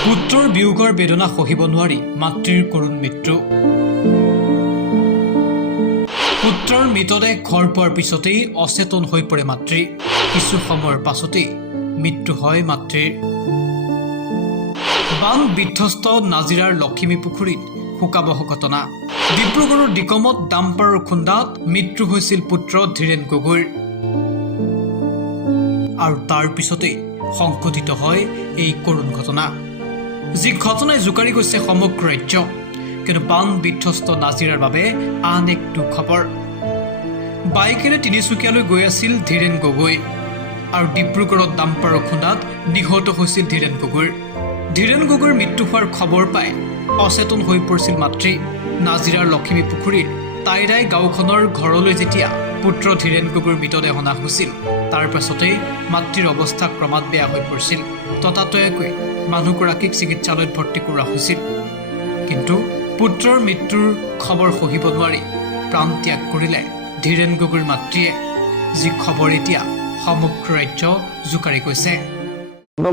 পুত্ৰৰ বিয়োগৰ বেদনা সহিব নোৱাৰি মাতৃৰ কৰুণ মৃত্যু। পুত্ৰৰ মৃতদেহ ঘৰ পোৱাৰ পিছতেই অচেতন হৈ পৰে মাতৃ। কিছু সময়ৰ পাছতেই মৃত্যু হয় মাতৃৰ। বান বিধ্বস্ত নাজিৰাৰ লখিমী পুখুৰীত শোকাবহ ঘটনা। ডিব্ৰুগড়ৰ ডিকমত ডাম্পাৰৰ খুন্দাত মৃত্যু হৈছিল পুত্ৰ ধীৰেন গগৈৰ। আৰু তাৰ পিছতেই সংঘটিত হয় এই কৰুণ ঘটনা, যি ঘটনাই জোকাৰি গৈছে সমগ্ৰ ৰাজ্য। কিন্তু বান বিধ্বস্ত নাজিৰাৰ বাবে আন এক দুখবৰ। বাইকেৰে তিনিচুকীয়ালৈ গৈ আছিল ধীৰেন গগৈ আৰু ডিব্ৰুগড়ত ডাম্পাৰৰ খুন্দাত নিহত হৈছিল ধীৰেন গগৈৰ। ধীৰেন গগৈৰ মৃত্যু হোৱাৰ খবৰ পাই অচেতন হৈ পৰিছিল মাতৃ। নাজিৰাৰ লখিমী পুখুৰীৰ তাইৰাই গাঁওখনৰ ঘৰলৈ যেতিয়া পুত্ৰ ধীৰেন গগৈৰ মৃতদেহ অনা হৈছিল, তাৰ পাছতেই মাতৃৰ অৱস্থা ক্ৰমাৎ বেয়া হৈ পৰিছিল। ততাতৈয়াকৈ মানুহগৰাকীক চিকিৎসালয়ত ভৰ্তি কৰোৱা হৈছিল। কিন্তু পুত্ৰৰ মৃত্যুৰ খবৰ সহিব নোৱাৰি প্ৰাণ ত্যাগ কৰিলে ধীৰেন গগৈৰ মাতৃয়ে, যি খবৰ এতিয়া সমগ্ৰ ৰাজ্য জোকাৰি গৈছে।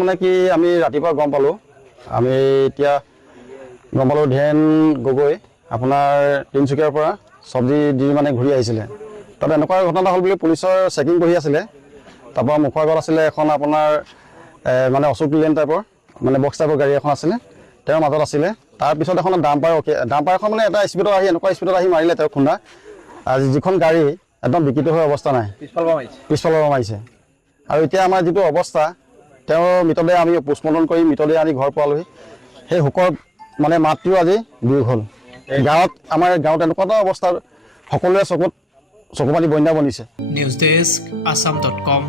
মানে কি আমি ৰাতিপুৱা গম পালোঁ, আমি এতিয়া গম পালোঁ ধীৰেন গগৈ আপোনাৰ তিনিচুকীয়াৰ পৰা চব্জি দি মানে ঘূৰি আহিছিলে। তাত এনেকুৱা ঘটনা হ'ল বুলি পুলিচৰ চেকিং কৰি আছিলে। তাৰপৰা মুখৰ আগত আছিলে এখন আপোনাৰ মানে অশোক লেন টাইপৰ মানে বক্স টাইপৰ গাড়ী এখন আছিলে, তেওঁৰ মাজত আছিলে। তাৰপিছত এখন ডাম্পাৰ এখন মানে এটা স্পীডত আহি এনেকুৱা স্পীডত আহি মাৰিলে তেওঁ খুন্দা। আজি যিখন গাড়ী একদম বিকৃত হৈ অৱস্থা নাই, পিছফালৰ পৰা মাৰিছে। আৰু এতিয়া আমাৰ যিটো অৱস্থা, তেওঁৰ মৃতদেহ আমি পোষ্টমৰ্টম কৰি মৃতদেহ আনি ঘৰ পোৱালোহি। সেই শোকৰ মানে মাতৃও আজি বিয়োগ হ'ল। গাঁৱত আমাৰ গাঁৱত এনেকুৱা এটা অৱস্থা, সকলোৰে চকুপানী বন্যা বনিছে। News desk, assam.com।